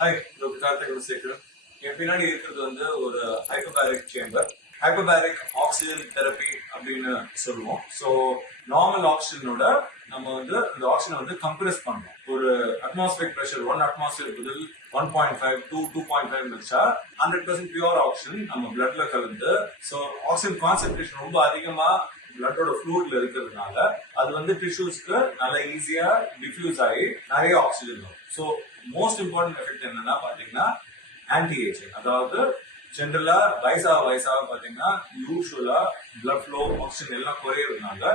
Hi doctor Karthik Gunasekaran என் பின்னாடி இருக்கிறது வந்து ஒரு hyperbaric chamber hyperbaric oxygen therapy அப்படின்னு சொல்லுவோம். ஸோ நார்மல் ஆக்சிஜனோட நம்ம வந்து இந்த ஆக்சிஜனை வந்து கம்ப்ரெஸ் பண்ணோம் ஒரு அட்மாஸ்பியர் ப்ரெஷர் ஒன் அட்மாஸ்பியர் பதில் one point five two two point five வச்சா ஹண்ட்ரட் பர்சன்ட் பியூர் ஆக்சிஜன் நம்ம பிளட்ல கலந்து ஸோ ஆக்சிஜன் கான்சென்ட்ரேஷன் ரொம்ப அதிகமாக பிளட்டோட ஃப்ளூட்ல இருக்கிறதுனால அது வந்து டிஷ்யூஸ்க்கு நல்லா ஈஸியா டிஃப்யூஸ் ஆகி நிறைய ஆக்சிஜன் வரும். ஸோ மோஸ்ட் இம்பார்ட்டன்ட் எஃபெக்ட் என்னன்னா பாத்தீங்கன்னா ஆன்டி ஏஜிங் அதாவது ஜென்ரலா வயசாக வயசாக பாத்தீங்கன்னா யூஸ்வலா பிளட் ஃப்ளோ ஆக்சிஜன் எல்லாம் குறையிறதுனால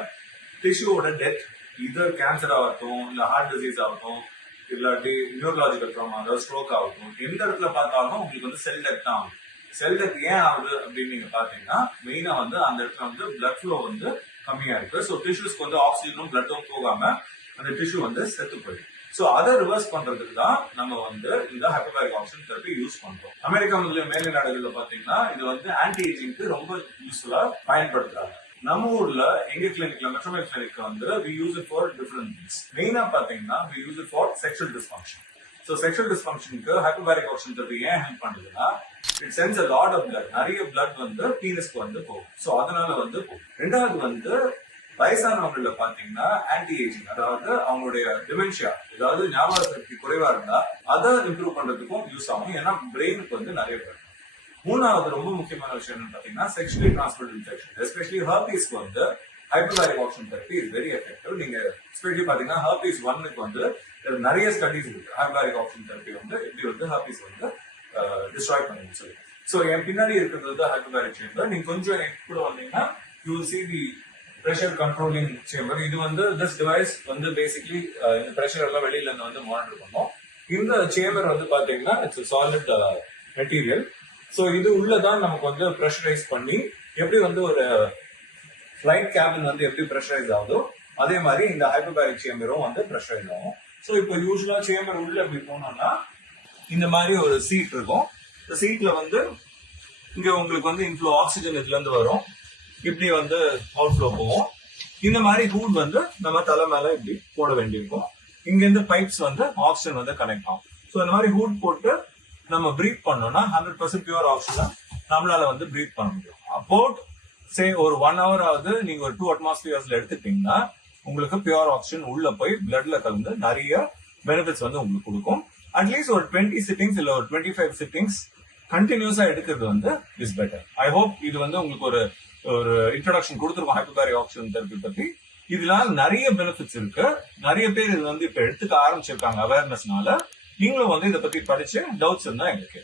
டிஷ்யூவோட டெத் இதர் கேன்சர் ஆகட்டும் இல்ல ஹார்ட் டிசீஸ் ஆகட்டும் இல்லாட்டி நியூரலாஜிக்கல் ட்ராமா அதாவது ஸ்ட்ரோக் ஆகட்டும் எந்த இடத்துல பார்த்தாலும் உங்களுக்கு வந்து செல் டெத் தான் ஆகும். செல் டெத் ஏன் ஆகுது அப்படின்னு நீங்க பாத்தீங்கன்னா மெயினா வந்து அந்த இடத்துல வந்து பிளட் ஃப்ளோ வந்து கம்மியா இருக்கு. ஸோ டிஷ்யூஸ்க்கு வந்து ஆக்சிஜனும் பிளட்டும் போகாம அந்த டிஷ்யூ வந்து செத்து போயிடும். ஸோ அதை ரிவர்ஸ் பண்றதுக்கு தான் நம்ம வந்து இந்த ஹைப்போபேரிக் ஆக்சிஜன் தெரப்பி யூஸ் பண்றோம். அமெரிக்கா முதல்ல மேலை நாடுகளில் பாத்தீங்கன்னா இது வந்து ஆன்டி ஏஜிங்க்கு ரொம்ப யூஸ்ஃபுல்லா பயன்படுத்துறாங்க. நம்ம ஊர்ல எங்க கிளினிக்ல மெட்ரோமெட் கிளினிக் வந்து we use it for different things மெயினா பாத்தீங்கன்னா we use it for sexual dysfunction so sexual டிஸ்ஃபங்க்ஷனுக்கு hyperbaric oxygen therapy ஏன் ஹெல்ப் பண்ணுதுன்னா it sends a lot of blood நிறைய பிளட் வந்து பீனஸ்க்கு வந்து போகும். ஸோ அதனால வந்து போகும். ரெண்டாவது வந்து வயசானவங்கள பாத்தீங்கன்னா ஆன்டி ஏஜிங் அதாவது அவங்களுடைய டிமென்ஷியா அதாவது ஞாபக சக்தி குறைவா இருந்தா அதை இம்ப்ரூவ் பண்றதுக்கும் யூஸ் ஆகும். ஏன்னா பிரெயினுக்கு வந்து நிறைய பேர் மூணாவது ரொம்ப முக்கியமான விஷயம் என்னன்னு பாத்தீங்கன்னா செக்ஷுவலி டிரான்ஸ்மிட் இன்ஃபெக்ஷன் எஸ்பெஷலி ஹர்பீஸ்க்கு வந்து hyperbaric option therapy is very effective நீங்க ஸ்பெஷலி பாத்தீங்கன்னா ஹர்பீஸ் ஒன்னுக்கு வந்து நிறைய ஸ்டடிஸ் இருக்கு. ஹைப்போபேரிக் ஆப்ஷன் தெரப்பி வந்து எப்படி வந்து ஹர்பீஸ் வந்து டிஸ்ட்ராய் பண்ணுன்னு சொல்லி. ஸோ என் பின்னாடி இருக்கிறது வந்து ஹைப்போபேரிக் சேம்பர் நீங்க கொஞ்சம் என் கூட வந்தீங்கன்னா you see the pressure controlling chamber இது வந்து திஸ் டிவைஸ் வந்து பேசிக்லி இந்த ப்ரெஷர் எல்லாம் வெளியில இருந்து வந்து மானிட்டர் பண்ணும். இந்த சேம்பர் வந்து பாத்தீங்கன்னா இட்ஸ் சாலிட் மெட்டீரியல் ஸோ இது உள்ளதான் நமக்கு வந்து ப்ரெஷரைஸ் பண்ணி எப்படி வந்து ஒரு ஃபிளைட் கேபின் வந்து எப்படி ப்ரெஷரைஸ் ஆகுதோ அதே மாதிரி இந்த ஹைப்போபேரிக் சேம்பரும் வந்து ப்ரெஷரைஸ் ஆகும். ஸோ இப்போ யூஸ்வலா சேம்பர் உள்ள எப்படி போனோம்னா இந்த மாதிரி ஒரு சீட் இருக்கும். இந்த சீட்ல வந்து இங்க உங்களுக்கு வந்து இன்ஃப்ளோ ஆக்சிஜன் இதுல இருந்து வரும். இப்படி வந்து அவுட் ஃப்ளோ போகும். இந்த மாதிரி ஹூட் வந்து நம்ம தலை மேல இப்படி போட வேண்டியிருக்கும். இங்க இருந்து பைப்ஸ் வந்து ஆக்சிஜன் வந்து கனெக்ட் ஆகும். ஸோ இந்த மாதிரி ஹூட் போட்டு நம்ம பிரீத் பண்ணோம்னா ஹண்ட்ரட் பர்சன்ட் பியூர் ஆக்சிஜன் நம்மளால வந்து பிரீத் பண்ண முடியும். அபவுட் சே ஒரு ஒன் ஹவர் ஆகுது நீங்க ஒரு டூ அட்மாஸ்பியர்ஸ்ல எடுத்துட்டீங்கன்னா உங்களுக்கு பியூர் ஆக்சிஜன் உள்ள போய் பிளட்ல கலந்து நிறைய பெனிஃபிட்ஸ் வந்து உங்களுக்கு கொடுக்கும். அட்லீஸ்ட் ஒரு டுவெண்ட்டி சிட்டிங்ஸ் இல்ல ஒரு டுவெண்ட்டி ஃபைவ் சிட்டிங்ஸ் கண்டினியூஸா எடுக்கிறது வந்து இஸ் பெட்டர் ஐ ஹோப் இது வந்து உங்களுக்கு ஒரு ஒரு இன்ட்ரடக்ஷன் கொடுத்துருக்கோம் ஹைப்போபேரி ஆக்சிஜன் தெரப்பி பத்தி. இதனால நிறைய பெனிஃபிட்ஸ் இருக்கு. நிறைய பேர் இது வந்து இப்ப எடுத்துக்க ஆரம்பிச்சிருக்காங்க அவேர்னஸ்னால நீங்களும் வந்து இதை பத்தி படிச்சு டவுட்ஸ் இருந்தா எங்களுக்கு